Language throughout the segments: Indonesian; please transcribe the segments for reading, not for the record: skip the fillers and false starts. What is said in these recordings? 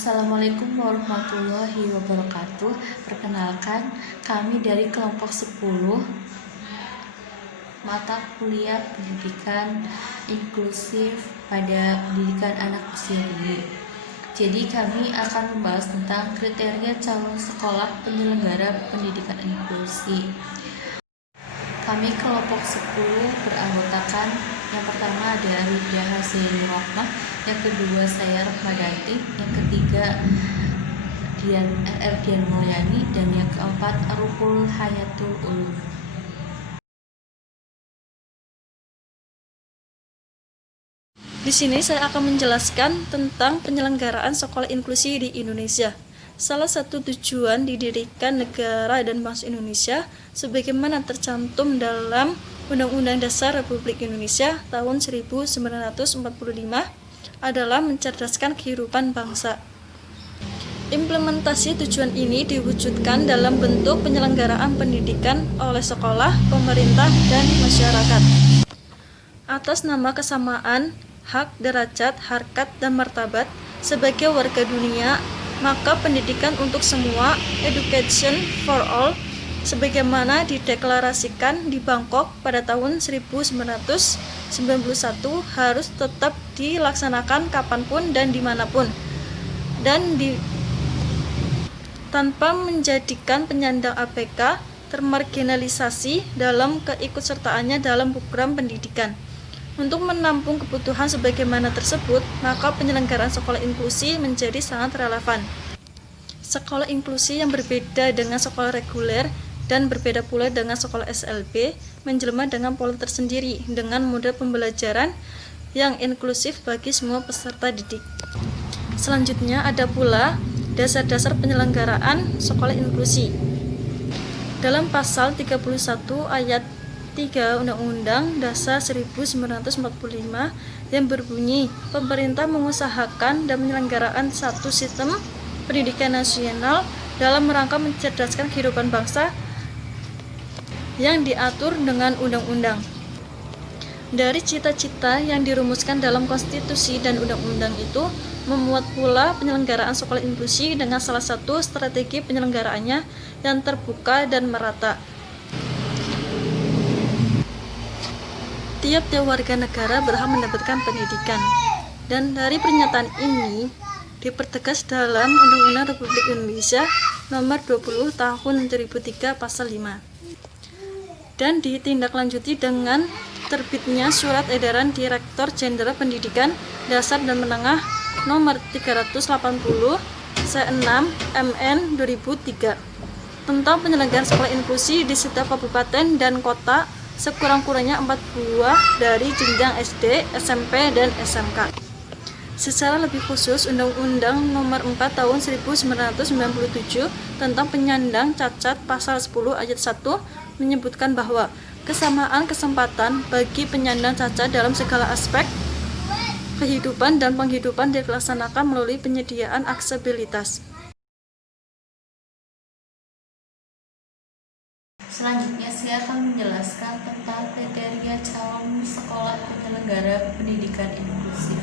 Assalamualaikum warahmatullahi wabarakatuh. Perkenalkan, kami dari kelompok 10 mata kuliah pendidikan inklusif pada pendidikan anak usia dini. Jadi kami akan membahas tentang kriteria calon sekolah penyelenggara pendidikan inklusi. Kami kelompok 10 beranggotakan yang pertama ada Rida Hazaini Rohmah, yang kedua saya Rahmadanti, yang ketiga Dian Mulyani, dan yang keempat Ruhul Hayatul Ulum. Di sini saya akan menjelaskan tentang penyelenggaraan sekolah inklusi di Indonesia. Salah satu tujuan didirikan negara dan bangsa Indonesia sebagaimana tercantum dalam Undang-Undang Dasar Republik Indonesia tahun 1945 adalah mencerdaskan kehidupan bangsa. Implementasi tujuan ini diwujudkan dalam bentuk penyelenggaraan pendidikan oleh sekolah, pemerintah, dan masyarakat. Atas nama kesamaan, hak, derajat, harkat, dan martabat sebagai warga dunia, maka pendidikan untuk semua, education for all, sebagaimana dideklarasikan di Bangkok pada tahun 1991 harus tetap dilaksanakan kapanpun dan dimanapun, dan tanpa menjadikan penyandang ABK termarginalisasi dalam keikutsertaannya dalam program pendidikan. Untuk menampung kebutuhan sebagaimana tersebut, maka penyelenggaraan sekolah inklusi menjadi sangat relevan. Sekolah inklusi yang berbeda dengan sekolah reguler dan berbeda pula dengan sekolah SLB menjelma dengan pola tersendiri dengan model pembelajaran yang inklusif bagi semua peserta didik. Selanjutnya ada pula dasar-dasar penyelenggaraan sekolah inklusi. Dalam pasal 31 ayat 3 Undang-Undang Dasar 1945 yang berbunyi, pemerintah mengusahakan dan menyelenggarakan satu sistem pendidikan nasional dalam rangka mencerdaskan kehidupan bangsa yang diatur dengan undang-undang. Dari cita-cita yang dirumuskan dalam konstitusi dan undang-undang itu, memuat pula penyelenggaraan sekolah inklusi dengan salah satu strategi penyelenggaraannya yang terbuka dan merata. Tiap-tiap warga negara berhak mendapatkan pendidikan, dan dari pernyataan ini dipertegas dalam Undang-Undang Republik Indonesia Nomor 20 Tahun 2003 Pasal 5, dan ditindaklanjuti dengan terbitnya Surat Edaran Direktur Jenderal Pendidikan Dasar dan Menengah Nomor 380 C6 MN 2003 tentang penyelenggaraan sekolah inklusi di setiap kabupaten dan kota sekurang-kurangnya 4 buah dari jenjang SD, SMP, dan SMK. Secara lebih khusus, Undang-Undang Nomor 4 Tahun 1997 tentang penyandang cacat Pasal 10 ayat 1 menyebutkan bahwa kesamaan kesempatan bagi penyandang cacat dalam segala aspek kehidupan dan penghidupan dilaksanakan melalui penyediaan aksesibilitas. Selanjutnya saya akan menjelaskan tentang kriteria calon sekolah penyelenggara pendidikan inklusif.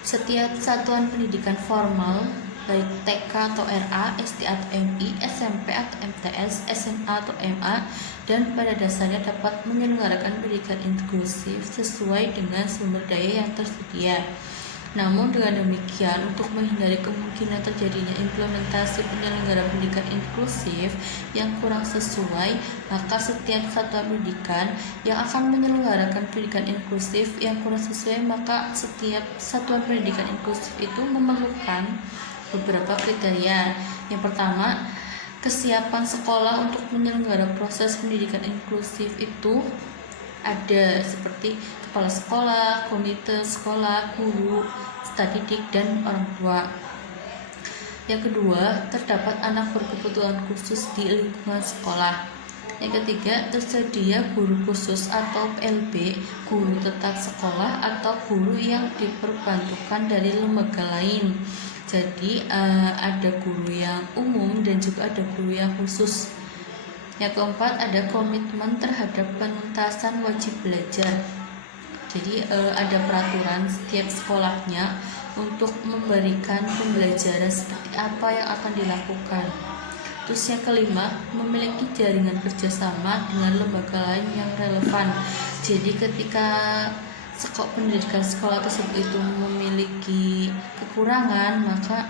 Setiap satuan pendidikan formal, baik TK atau RA, SD atau MI, SMP atau MTS, SMA atau MA, dan pada dasarnya dapat menyelenggarakan pendidikan inklusif sesuai dengan sumber daya yang tersedia. Namun dengan demikian, untuk menghindari kemungkinan terjadinya implementasi penyelenggara pendidikan inklusif yang kurang sesuai, maka setiap satuan pendidikan yang akan menyelenggarakan pendidikan inklusif yang kurang sesuai, maka setiap satuan pendidikan inklusif itu memerlukan beberapa kriteria. Yang pertama, kesiapan sekolah untuk menyelenggarakan proses pendidikan inklusif itu ada seperti kepala sekolah, komite sekolah, guru, staf didik, dan orang tua. Yang kedua, terdapat anak berkebutuhan khusus di lingkungan sekolah. Yang ketiga, tersedia guru khusus atau PLB, guru tetap sekolah, atau guru yang diperbantukan dari lembaga lain. Jadi ada guru yang umum dan juga ada guru yang khusus. Yang keempat, ada komitmen terhadap penuntasan wajib belajar. Jadi ada peraturan setiap sekolahnya untuk memberikan pembelajaran seperti apa yang akan dilakukan. Terus yang kelima, memiliki jaringan kerjasama dengan lembaga lain yang relevan. Jadi ketika pendidikan sekolah tersebut itu memiliki kekurangan, maka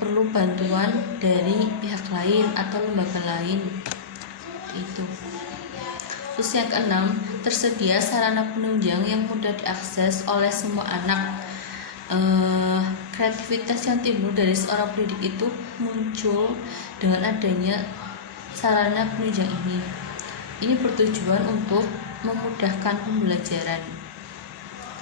perlu bantuan dari pihak lain atau lembaga lain. Itu. Terus yang keenam, tersedia sarana penunjang yang mudah diakses oleh semua anak. Kreativitas yang timbul dari seorang pendidik itu muncul dengan adanya sarana penunjang ini. Ini bertujuan untuk memudahkan pembelajaran.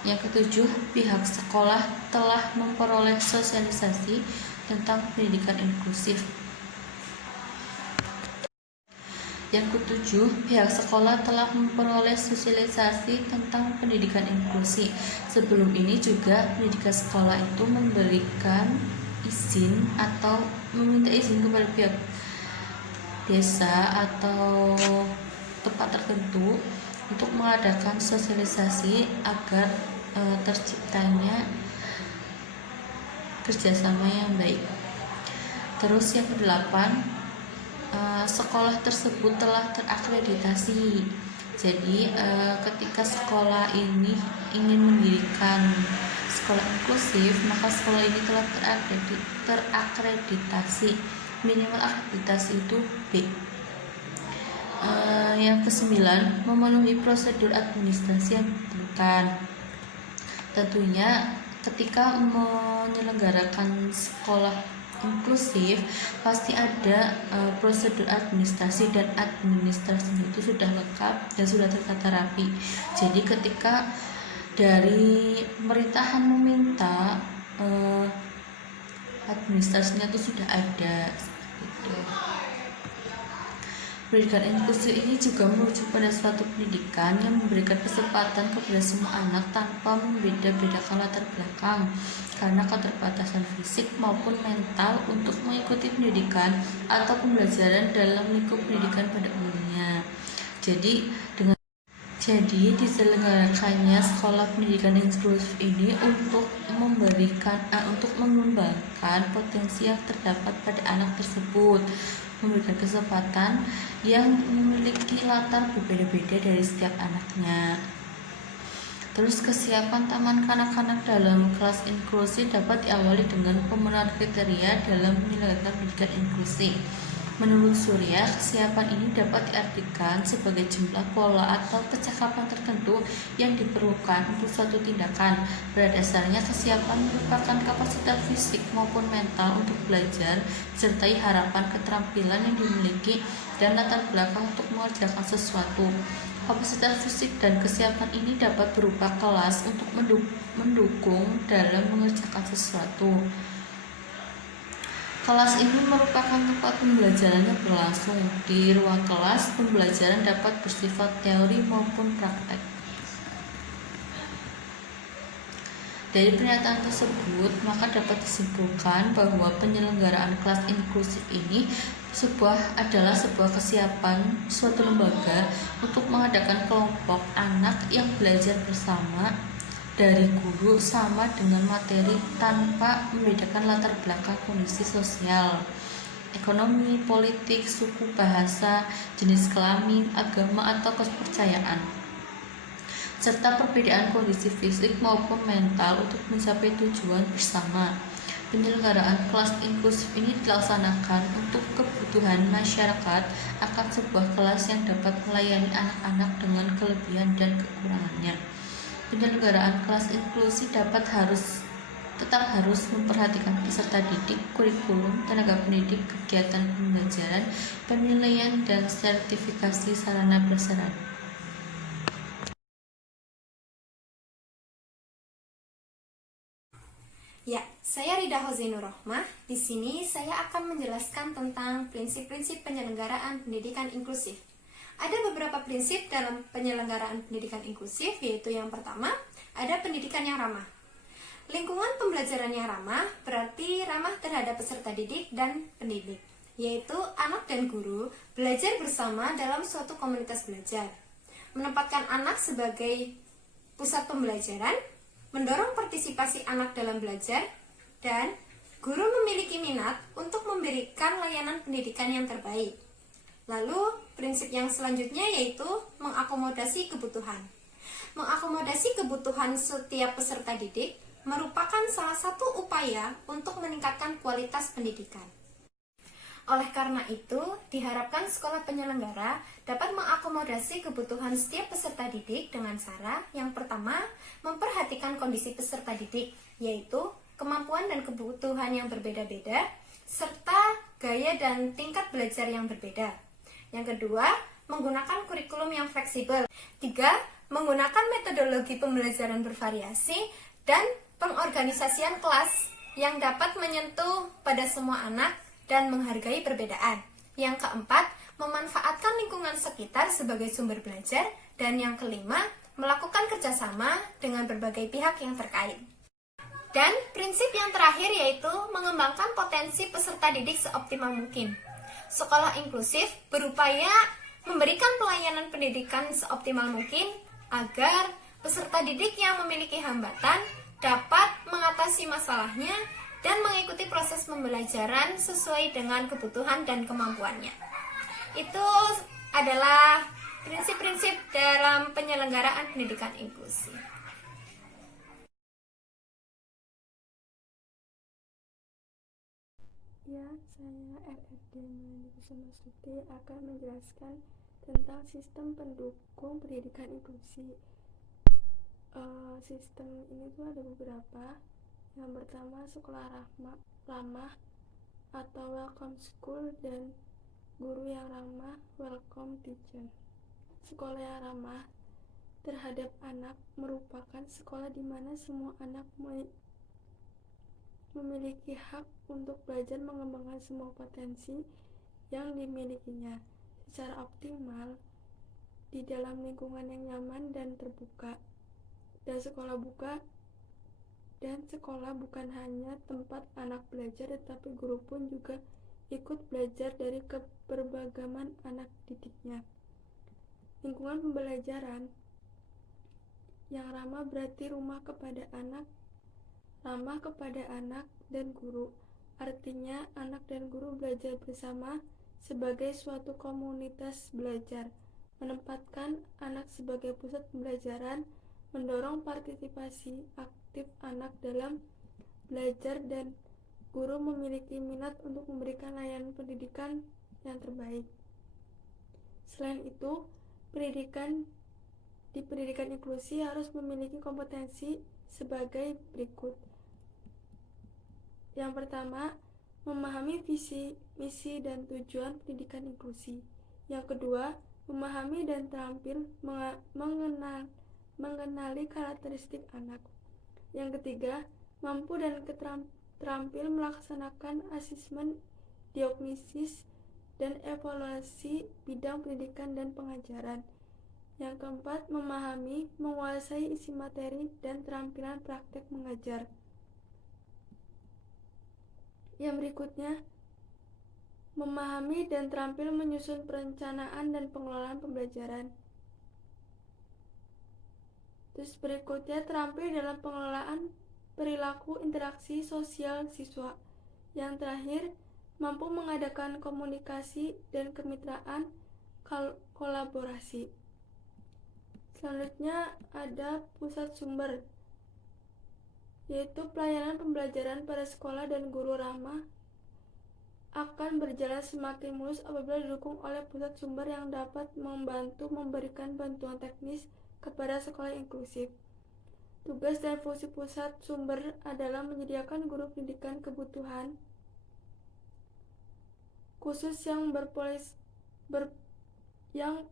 Yang ketujuh, pihak sekolah telah memperoleh sosialisasi tentang pendidikan inklusif. Yang ketujuh, pihak sekolah telah memperoleh sosialisasi tentang pendidikan inklusi. Sebelum ini juga pendidikan sekolah itu memberikan izin atau meminta izin kepada pihak desa atau tempat tertentu untuk mengadakan sosialisasi agar terciptanya kerjasama yang baik. Terus yang kedelapan, sekolah tersebut telah terakreditasi. Jadi ketika sekolah ini ingin mendirikan sekolah inklusif, maka sekolah ini telah terakreditasi. Minimal akreditasi itu B. Yang kesembilan, memenuhi prosedur administrasi yang diperlukan. Tentunya ketika menyelenggarakan sekolah inklusif pasti ada prosedur administrasi, dan administrasinya itu sudah lengkap dan sudah tertata rapi. Jadi ketika dari pemerintahan meminta, administrasinya itu sudah ada. Gitu. Pendidikan inklusif ini juga merujuk pada suatu pendidikan yang memberikan kesempatan kepada semua anak tanpa membeda-bedakan latar belakang karena keterbatasan fisik maupun mental untuk mengikuti pendidikan atau pembelajaran dalam lingkup pendidikan pada umumnya. Jadi diselenggarakannya sekolah pendidikan inklusif ini untuk mengembangkan potensi yang terdapat pada anak tersebut, memberikan kesempatan yang memiliki latar berbeda-beda dari setiap anaknya. Terus kesiapan taman kanak-kanak dalam kelas inklusi dapat diawali dengan pemenuhan kriteria dalam menyelenggarakan pendidikan inklusi. Menurut Surya, kesiapan ini dapat diartikan sebagai jumlah, pola, atau kecakapan tertentu yang diperlukan untuk suatu tindakan. Pada dasarnya, kesiapan merupakan kapasitas fisik maupun mental untuk belajar, disertai harapan keterampilan yang dimiliki dan latar belakang untuk mengerjakan sesuatu. Kapasitas fisik dan kesiapan ini dapat berupa kelas untuk mendukung dalam mengerjakan sesuatu. Kelas ini merupakan tempat pembelajaran yang berlangsung. Di ruang kelas, pembelajaran dapat bersifat teori maupun praktek. Dari pernyataan tersebut, maka dapat disimpulkan bahwa penyelenggaraan kelas inklusif ini adalah sebuah kesiapan suatu lembaga untuk mengadakan kelompok anak yang belajar bersama dari guru sama dengan materi tanpa membedakan latar belakang kondisi sosial, ekonomi, politik, suku, bahasa, jenis kelamin, agama, atau kepercayaan, serta perbedaan kondisi fisik maupun mental untuk mencapai tujuan bersama. Penyelenggaraan kelas inklusif ini dilaksanakan untuk kebutuhan masyarakat akan sebuah kelas yang dapat melayani anak-anak dengan kelebihan dan kekurangannya. Penyelenggaraan kelas inklusi tetap harus memperhatikan peserta didik, kurikulum, tenaga pendidik, kegiatan pembelajaran, penilaian, dan sertifikasi sarana prasarana. Ya, saya Rida Hozainur Rohmah. Di sini saya akan menjelaskan tentang prinsip-prinsip penyelenggaraan pendidikan inklusif. Ada beberapa prinsip dalam penyelenggaraan pendidikan inklusif, yaitu yang pertama, ada pendidikan yang ramah. Lingkungan pembelajaran yang ramah berarti ramah terhadap peserta didik dan pendidik, yaitu anak dan guru belajar bersama dalam suatu komunitas belajar. Menempatkan anak sebagai pusat pembelajaran, mendorong partisipasi anak dalam belajar, dan guru memiliki minat untuk memberikan layanan pendidikan yang terbaik. Lalu, prinsip yang selanjutnya yaitu mengakomodasi kebutuhan. Mengakomodasi kebutuhan setiap peserta didik merupakan salah satu upaya untuk meningkatkan kualitas pendidikan. Oleh karena itu, diharapkan sekolah penyelenggara dapat mengakomodasi kebutuhan setiap peserta didik dengan cara yang pertama, memperhatikan kondisi peserta didik, yaitu kemampuan dan kebutuhan yang berbeda-beda, serta gaya dan tingkat belajar yang berbeda. Yang kedua, menggunakan kurikulum yang fleksibel. Tiga, menggunakan metodologi pembelajaran bervariasi dan pengorganisasian kelas yang dapat menyentuh pada semua anak dan menghargai perbedaan. Yang keempat, memanfaatkan lingkungan sekitar sebagai sumber belajar. Dan yang kelima, melakukan kerjasama dengan berbagai pihak yang terkait. Dan prinsip yang terakhir yaitu mengembangkan potensi peserta didik seoptimal mungkin. Sekolah inklusif berupaya memberikan pelayanan pendidikan seoptimal mungkin agar peserta didik yang memiliki hambatan dapat mengatasi masalahnya dan mengikuti proses pembelajaran sesuai dengan kebutuhan dan kemampuannya. Itu adalah prinsip-prinsip dalam penyelenggaraan pendidikan inklusif. Ya, saya RRD Melani Kusuma Suti akan menjelaskan tentang sistem pendukung pendidikan inklusi. Sistem ini tuh ada beberapa. Yang pertama, sekolah ramah atau welcome school, dan guru yang ramah, welcome teacher. Sekolah yang ramah terhadap anak merupakan sekolah di mana semua anak memiliki hak untuk belajar mengembangkan semua potensi yang dimilikinya secara optimal di dalam lingkungan yang nyaman dan terbuka. Dan sekolah bukan hanya tempat anak belajar, tetapi guru pun juga ikut belajar dari keberagaman anak didiknya. Lingkungan pembelajaran yang ramah berarti ramah kepada anak dan guru. Artinya, anak dan guru belajar bersama sebagai suatu komunitas belajar, menempatkan anak sebagai pusat pembelajaran, mendorong partisipasi aktif anak dalam belajar, dan guru memiliki minat untuk memberikan layanan pendidikan yang terbaik. Selain itu, pendidikan inklusi harus memiliki kompetensi sebagai berikut. Yang pertama, memahami visi, misi, dan tujuan pendidikan inklusi. Yang kedua, memahami dan terampil mengenali karakteristik anak. Yang ketiga, mampu dan terampil melaksanakan asesmen, diagnosis, dan evaluasi bidang pendidikan dan pengajaran. Yang keempat, memahami, menguasai isi materi, dan terampilan praktek mengajar. Yang berikutnya, memahami dan terampil menyusun perencanaan dan pengelolaan pembelajaran. Terus berikutnya, terampil dalam pengelolaan perilaku interaksi sosial siswa. Yang terakhir, mampu mengadakan komunikasi dan kemitraan kolaborasi. Selanjutnya ada pusat sumber, yaitu pelayanan pembelajaran pada sekolah dan guru ramah akan berjalan semakin mulus apabila didukung oleh pusat sumber yang dapat membantu memberikan bantuan teknis kepada sekolah inklusif. Tugas dan fungsi pusat sumber adalah menyediakan guru pendidikan kebutuhan khusus yang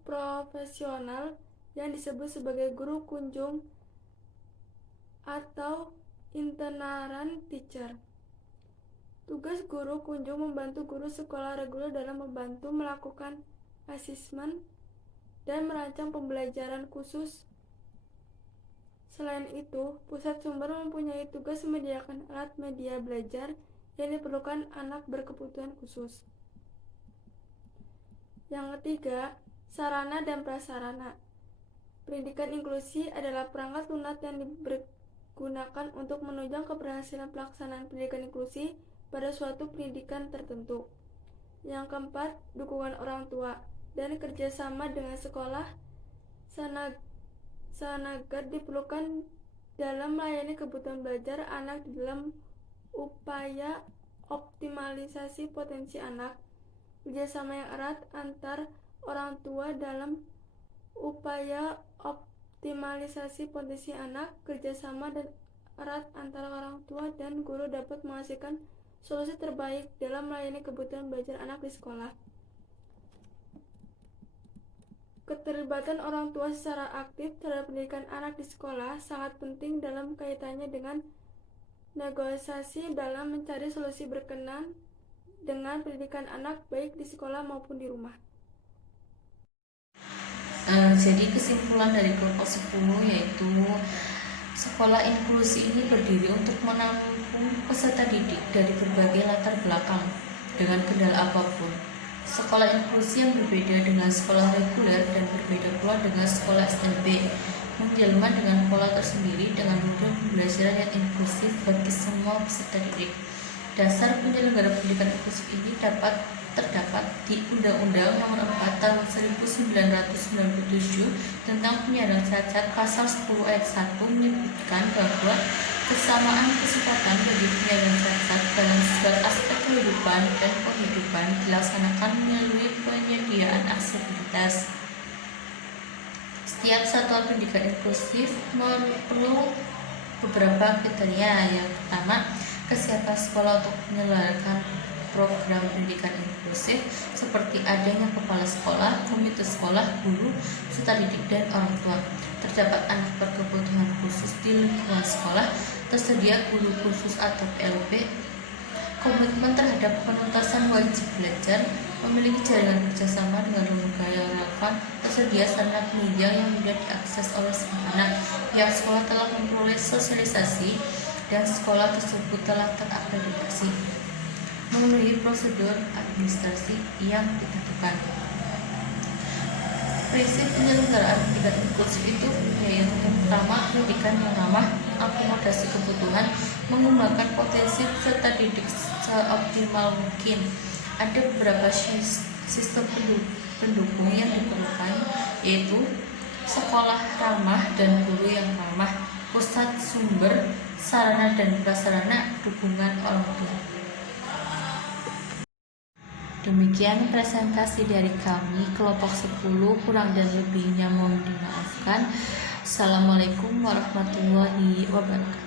profesional yang disebut sebagai guru kunjung atau itinerant teacher. Tugas guru kunjung membantu guru sekolah reguler dalam membantu melakukan asesmen dan merancang pembelajaran khusus. Selain itu, pusat sumber mempunyai tugas menyediakan alat media belajar yang diperlukan anak berkebutuhan khusus. Yang ketiga, sarana dan prasarana. Pendidikan inklusi adalah perangkat lunak gunakan untuk menunjang keberhasilan pelaksanaan pendidikan inklusi pada suatu pendidikan tertentu. Yang keempat, dukungan orang tua dan kerjasama dengan sekolah sangat diperlukan dalam melayani kebutuhan belajar anak di dalam upaya optimalisasi potensi anak. Kerjasama yang erat antar orang tua dalam upaya optimalisasi potensi anak, kerjasama dan erat antara orang tua dan guru dapat menghasilkan solusi terbaik dalam melayani kebutuhan belajar anak di sekolah. Keterlibatan orang tua secara aktif terhadap pendidikan anak di sekolah sangat penting dalam kaitannya dengan negosiasi dalam mencari solusi berkenan dengan pendidikan anak baik di sekolah maupun di rumah. Jadi kesimpulan dari kelompok 10 yaitu sekolah inklusi ini berdiri untuk menampung peserta didik dari berbagai latar belakang dengan kendala apapun. Sekolah inklusi yang berbeda dengan sekolah reguler dan berbeda pula dengan sekolah STB menjelma dengan pola tersendiri dengan model pembelajaran yang inklusif bagi semua peserta didik. Dasar penyelenggara pendidikan inklusif ini terdapat di Undang-Undang Nomor 4 Tahun 1997 tentang penyandang cacat. Pasal 10 ayat 1 menyebutkan bahwa kesamaan kesempatan bagi penyandang cacat dalam segala aspek kehidupan dan penghidupan dilaksanakan melalui penyediaan aksesibilitas. Setiap satuan pendidikan inklusif perlu beberapa kriteria. Yang pertama, kesiapan sekolah untuk menyelenggarakan program pendidikan inklusif seperti adanya kepala sekolah, komite sekolah, guru, peserta didik, dan orang tua. Terdapat anak berkebutuhan khusus di lingkungan sekolah, tersedia guru khusus atau PLB, komitmen terhadap penuntasan wajib belajar, memiliki jaringan kerjasama dengan lembaga yang relevan, tersedia sarana penunjang yang mudah diakses oleh semua anak. Pihak sekolah telah memperoleh sosialisasi dan sekolah tersebut telah terakreditasi memenuhi prosedur administrasi yang ditentukan. Prinsip penyelenggaraan pendidikan inklusif itu yaitu yang pertama, pendidikan yang ramah, akomodasi kebutuhan, mengembangkan potensi peserta didik seoptimal mungkin. Ada beberapa sistem pendukung yang diperlukan, yaitu sekolah ramah dan guru yang ramah, pusat sumber, sarana dan prasarana, dukungan orang tua. Demikian presentasi dari kami kelompok 10, kurang dan lebihnya mohon dimaafkan. Assalamualaikum warahmatullahi wabarakatuh.